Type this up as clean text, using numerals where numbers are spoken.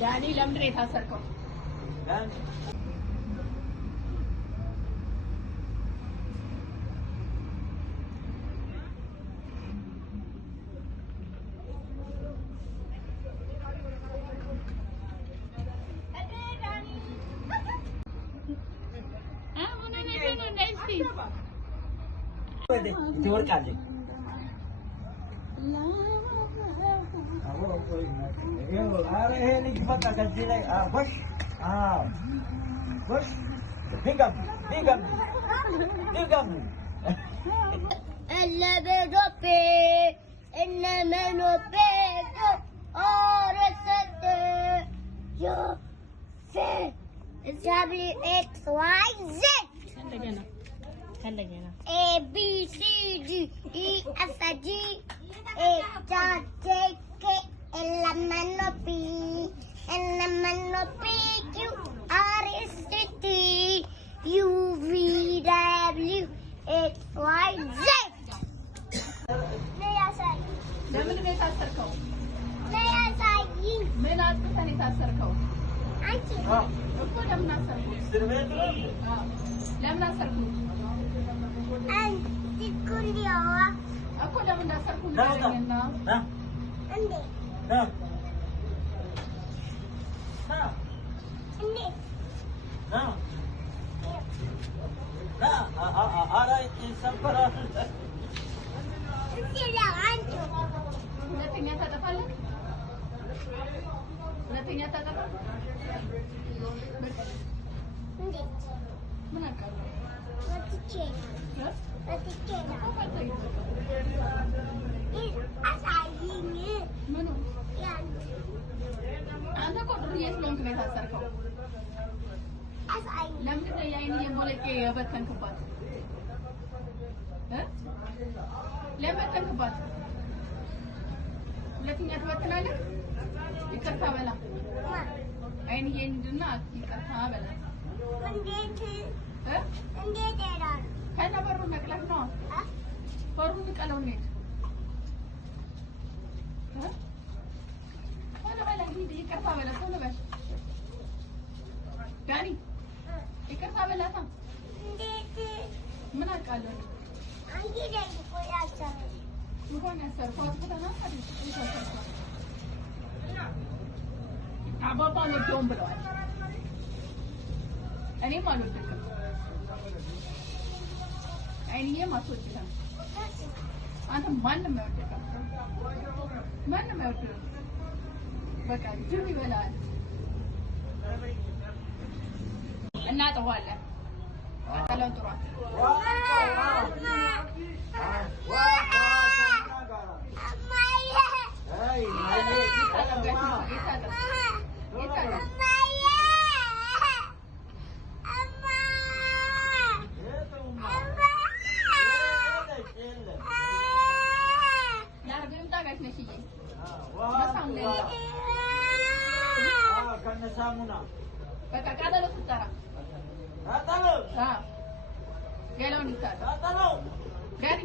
ዳኒ ለምንድን ነው የታሰርከው? ትወርቃለች። ኧረ ይሄ ልጅ በቃ ከዚህ ላይ ጎሽ ጎሽ ድገም ድገም ድገም እለበዶፔ እነመኖፔ ኦረሰተ ዮሴ WXYZ A B C D E F G H I J K L M N O P Q R S T U V W X Y Z. ለምን ነው የታሰርከው? ምን አጥፍተህ ነው የታሰርከው? አንቺ እኮ ለምን አሰርኩት? ለምን አሰርኩት? እኮ ለምን እንዳሰርኩት ንገረኝና። ሁለተኛ ታጠፋለህ? ሁለተኛ ታጠፋለህ? ምን አውቃለሁ? ምኑ? አንተ እኮ ዱርዬ ስለሆንክ ነው የታሰርከው። ለምንድን ነው የዓይንዬን ቦለቄ የበተንክባት? ለምን በተንክባት? ሁለተኛ ትበትናለህ? ይቅርታ በላ። ዓይንዬን ሂድና ይቅርታ በላ። እንዴት ሄዳለሁ? ከእነ በሩን ነቅለህ ነው። በሩን ንቀለው እንሂድ። ቶሎ በላ ሂድ፣ ይቅርታ በላ። ቶሎ በል ዳኒ፣ ይቅርታ በላታ። ምን አውቃለሁ? እንኳን ያሰርኩት አጥፍተህ ነው አይደል? አባባ አልወደውም ብለዋል። እኔም አልወደድኩም። ዓይንዬም አትወድም። አንተ ማንም አይወድም። ማንም አይወድም። በቃ ጅብ ይበላል። እናጥበዋለን። ቀጠለው ጥሯት። በቃ ቃጠሎ ስትጠራ ቃጠሎ ገለውን ይታል ዳኒ